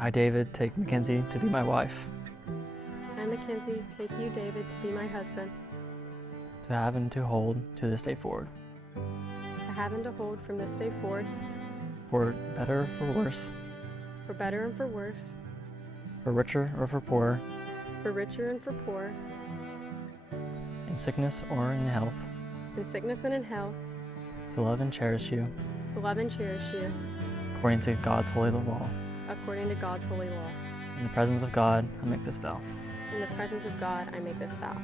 I, David, take Mackenzie to be my wife, I, Mackenzie, take you, David, to be my husband, to have and to hold to this day forward, to have and to hold from this day forth, for better or for worse, for better and for worse, for richer or for poorer, for richer and for poor, in sickness or in health, in sickness and in health, to love and cherish you, to love and cherish you, according to God's holy law. according to God's holy law. In the presence of God, I make this vow. In the presence of God, I make this vow.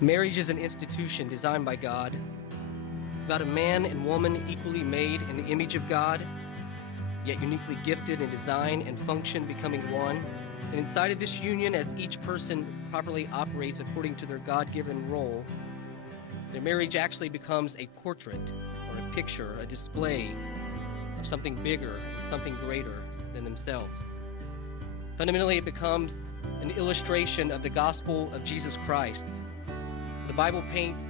Marriage is an institution designed by God. It's about a man and woman equally made in the image of God, yet uniquely gifted in design and function, becoming one. And inside of this union, as each person properly operates according to their God-given role, their marriage actually becomes a portrait or a picture, a display of something bigger, something greater than themselves. Fundamentally, it becomes an illustration of the gospel of Jesus Christ. The Bible paints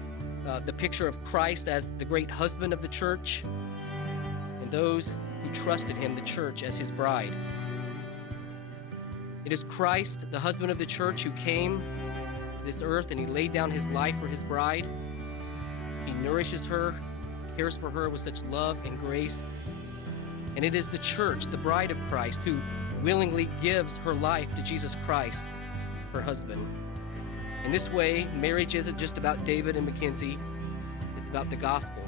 the picture of Christ as the great husband of the church and those who trusted him, the church, as his bride. It is Christ, the husband of the church, who came to this earth and he laid down his life for his bride. He nourishes her, cares for her with such love and grace. And it is the church, the bride of Christ, who willingly gives her life to Jesus Christ, her husband. In this way, marriage isn't just about David and Mackenzie, it's about the gospel.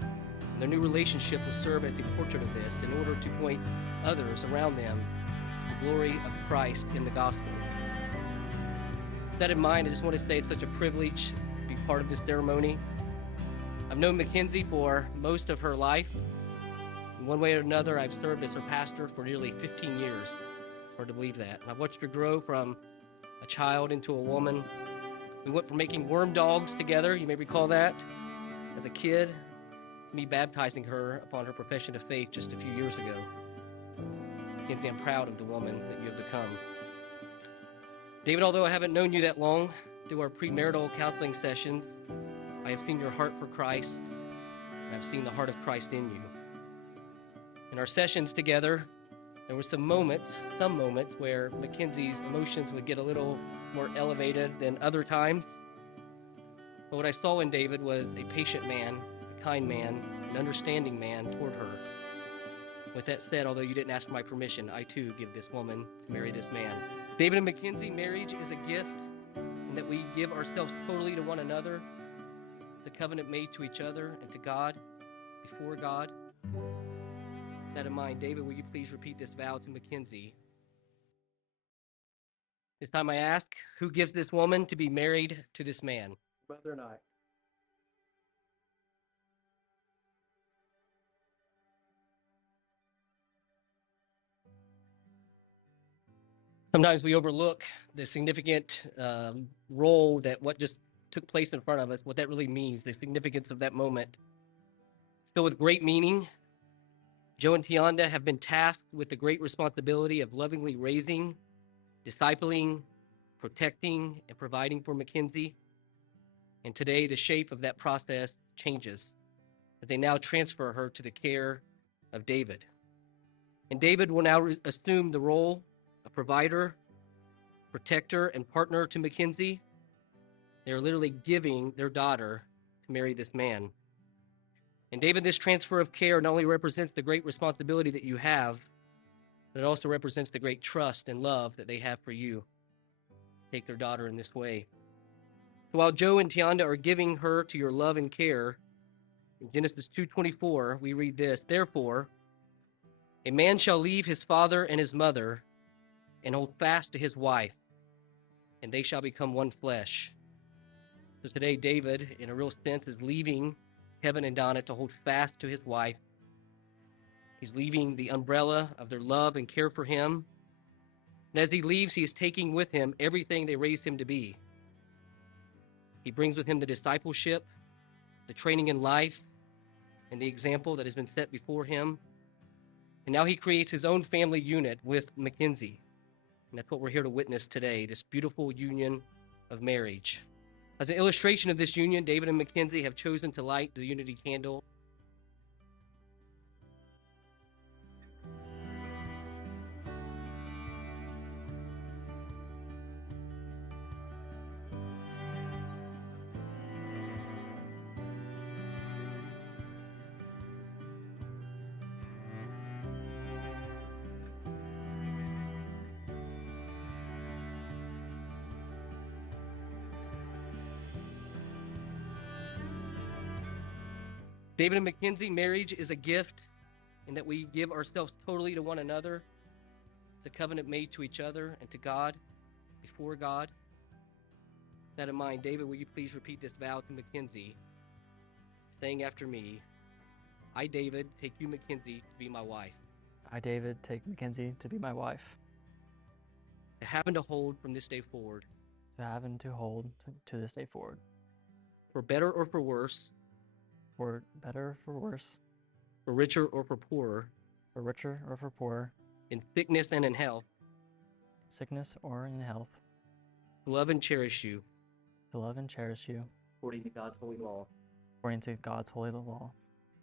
And their new relationship will serve as a portrait of this in order to point others around them to the glory of Christ in the gospel. With that in mind, I just want to say it's such a privilege to be part of this ceremony. I've known Mackenzie for most of her life. In one way or another, I've served as her pastor for nearly 15 years. It's hard to believe that. And I've watched her grow from a child into a woman. We went from making worm dogs together, you may recall that, as a kid, to me baptizing her upon her profession of faith just a few years ago. Mackenzie, I'm proud of the woman that you have become. David, although I haven't known you that long, through our premarital counseling sessions, I have seen your heart for Christ, and I've seen the heart of Christ in you. In our sessions together, there were some moments where Mackenzie's emotions would get a little more elevated than other times. But what I saw in David was a patient man, a kind man, an understanding man toward her. With that said, although you didn't ask for my permission, I too give this woman to marry this man. David and Mackenzie, marriage is a gift in that we give ourselves totally to one another. It's a covenant made to each other and to God, before God. With that in mind, David, will you please repeat this vow to Mackenzie? This time I ask, who gives this woman to be married to this man? Brother and I. Sometimes we overlook the significant role that what just took place in front of us, what that really means, the significance of that moment. It's filled with great meaning. Joe and Tianda have been tasked with the great responsibility of lovingly raising, discipling, protecting, and providing for Mackenzie. And today, the shape of that process changes as they now transfer her to the care of David. And David will now assume the role of provider, protector, and partner to Mackenzie. They are literally giving their daughter to marry this man. And David, this transfer of care not only represents the great responsibility that you have, but it also represents the great trust and love that they have for you. Take their daughter in this way. So while Joe and Tianda are giving her to your love and care, in Genesis 2:24, we read this, "Therefore, a man shall leave his father and his mother and hold fast to his wife, and they shall become one flesh." So today, David, in a real sense, is leaving Kevin and Donna to hold fast to his wife. He's leaving the umbrella of their love and care for him. And as he leaves, he is taking with him everything they raised him to be. He brings with him the discipleship, the training in life, and the example that has been set before him. And now he creates his own family unit with Mackenzie. And that's what we're here to witness today, this beautiful union of marriage. As an illustration of this union, David and Mackenzie have chosen to light the unity candle. David and Mackenzie, marriage is a gift in that we give ourselves totally to one another. It's a covenant made to each other and to God, before God. With that in mind, David, will you please repeat this vow to Mackenzie, saying after me, I, David, take you, Mackenzie, to be my wife. I, David, take Mackenzie to be my wife, To have and to hold from this day forward, to have and to hold to this day forward, for better or for worse, for better or for worse, for richer or for poorer, for richer or for poorer, in sickness and in health, in sickness or in health, to love and cherish you, to love and cherish you, according to God's holy law. according to God's holy law.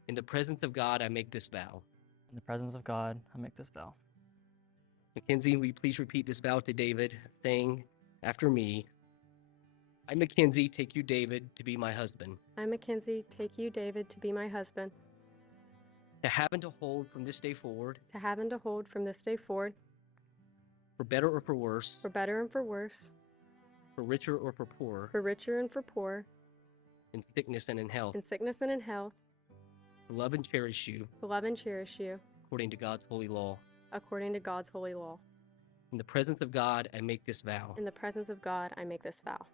In the presence of God, I make this vow. In the presence of God, I make this vow. Mackenzie, will you please repeat this vow to David, saying after me, I, Mackenzie, take you, David, to be my husband. I, Mackenzie, take you, David, to be my husband. To have and to hold from this day forward, To have and to hold from this day forward, for better or for worse, for better and for worse, for richer or for poorer, for richer and for poor, in sickness and in health, in sickness and in health, to love and cherish you, to love and cherish you, according to God's holy law. according to God's holy law. In the presence of God, I make this vow. In the presence of God, I make this vow.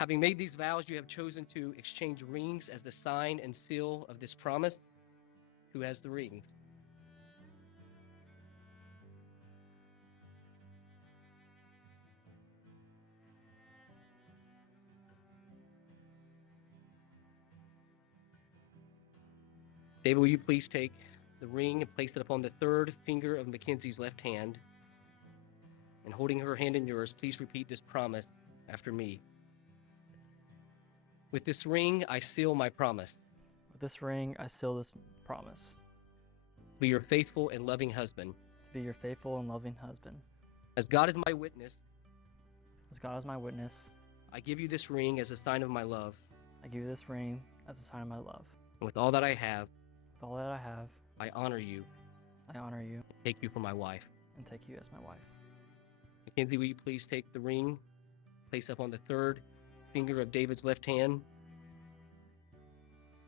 Having made these vows, you have chosen to exchange rings as the sign and seal of this promise. Who has the rings? David, will you please take the ring and place it upon the third finger of Mackenzie's left hand? And holding her hand in yours, please repeat this promise after me. With this ring, I seal my promise. With this ring, I seal this promise. Be your faithful and loving husband. To be your faithful and loving husband. As God is my witness, As God is my witness, I give you this ring as a sign of my love. I give you this ring as a sign of my love. And with all that I have, With all that I have, I honor you, I honor you take you for my wife. and take you as my wife. Mackenzie, will you please take the ring, place up on the third finger of David's left hand,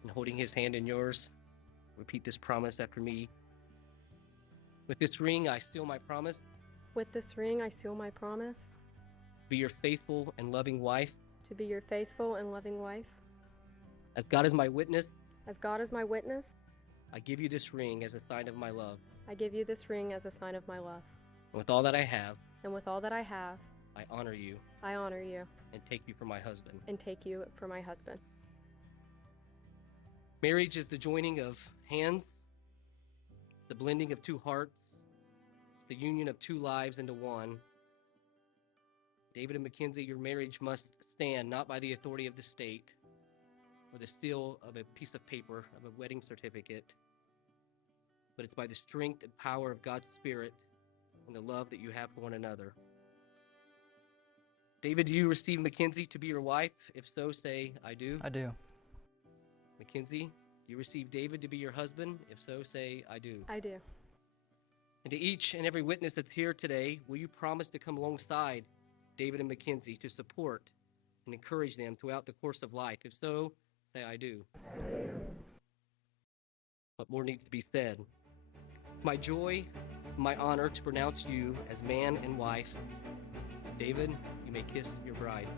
and holding his hand in yours, repeat this promise after me. With this ring, I seal my promise. With this ring, I seal my promise Be your faithful and loving wife. to be your faithful and loving wife. As God is my witness, As God is my witness, I give you this ring as a sign of my love. I give you this ring as a sign of my love. And with all that I have, And with all that I have, I honor you I honor you and take you for my husband. and take you for my husband. Marriage is the joining of hands, the blending of two hearts, it's the union of two lives into one. David and Mackenzie, your marriage must stand not by the authority of the state or the seal of a piece of paper, of a wedding certificate, but it's by the strength and power of God's Spirit and the love that you have for one another. David, do you receive Mackenzie to be your wife? If so, say, I do. I do. Mackenzie, you receive David to be your husband? If so, say, I do. I do. And to each and every witness that's here today, will you promise to come alongside David and Mackenzie to support and encourage them throughout the course of life? If so, say, I do. What more needs to be said? It's my joy, my honor to pronounce you as man and wife. David, you may kiss your bride.